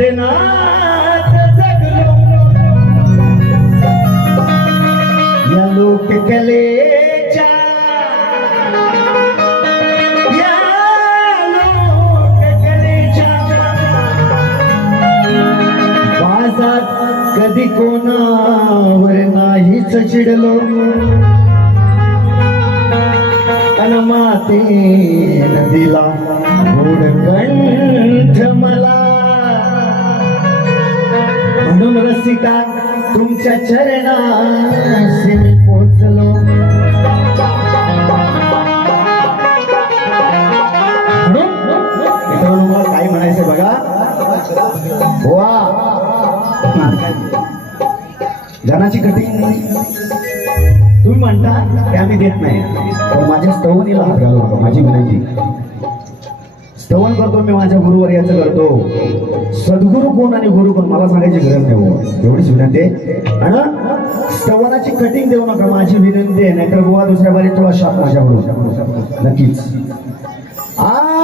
बंधनात जगलो. या लोककलेच्या या लोककलेच्या. वाजात कधी कोणावर नाहीच चिडलो. अन मातेन दिला गोड कंठ मला. म्हणून रसिका तुमच्या चरणाशी मी पोचलो. म्हणून काय म्हणायचं बघा? वा जनाची कटिंग तुम्ही म्हणता ते आम्ही देत नाही. पण माझ्या स्तवनीला हात घालू माझी विनंती स्तवन करतो मी माझ्या गुरुवर याचं करतो सद्गुरु कोण आणि गुरु कोण मला सांगायची गरज नाही एवढीच विनंती आणि स्तवनाची कटिंग देऊ नका माझी विनंती आहे नाहीतर गोवा दुसऱ्या बारी तुला शाप माझ्याकडून नक्कीच Ah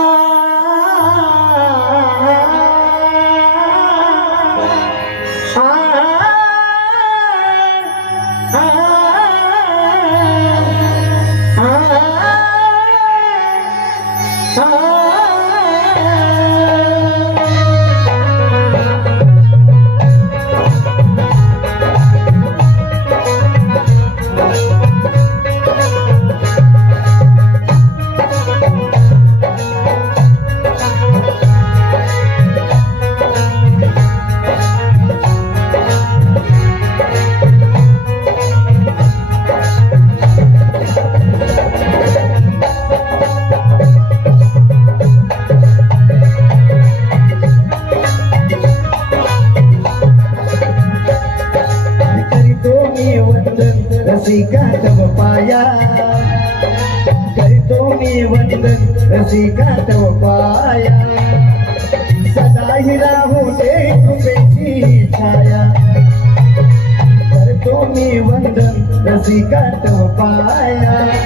रसिका तव पाया करतो मी वंदन रसिका तव पाया सदा ही राहू दे कृपेची छाया करतो मी वंदन रसिका तव पाया.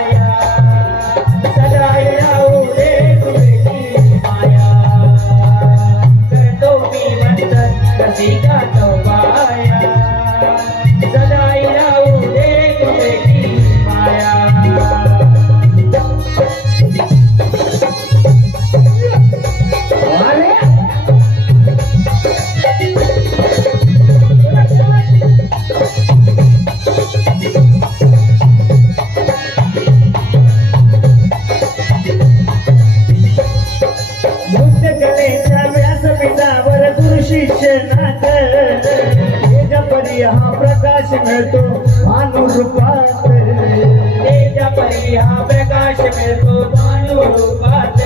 प्रकाश मिळतो भानू रूपात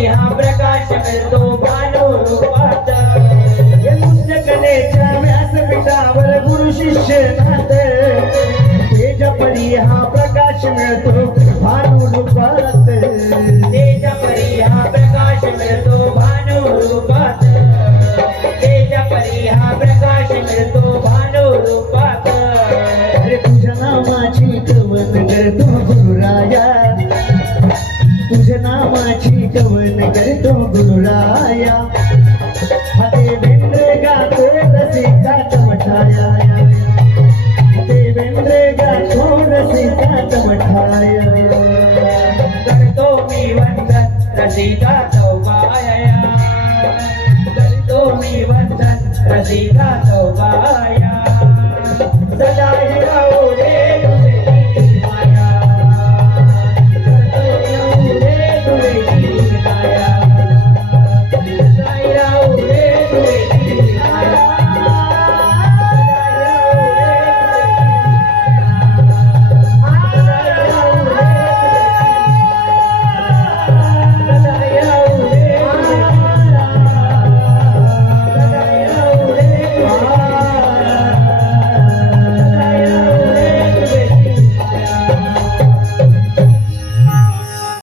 हा प्रकाश मिळतो भानू रूपात कलेच्या व्यासपीठावर गुरु शिष्य नात तेजापरी हा प्रकाश मिळतो सागर तो बुलाया देवेंद्र का तो रसिका चमठाया। देवेंद्र का तो रसिका चमठाया। तो मी वंदन रसिका तो पाया कर तो मी वंदन रसिका तो पाया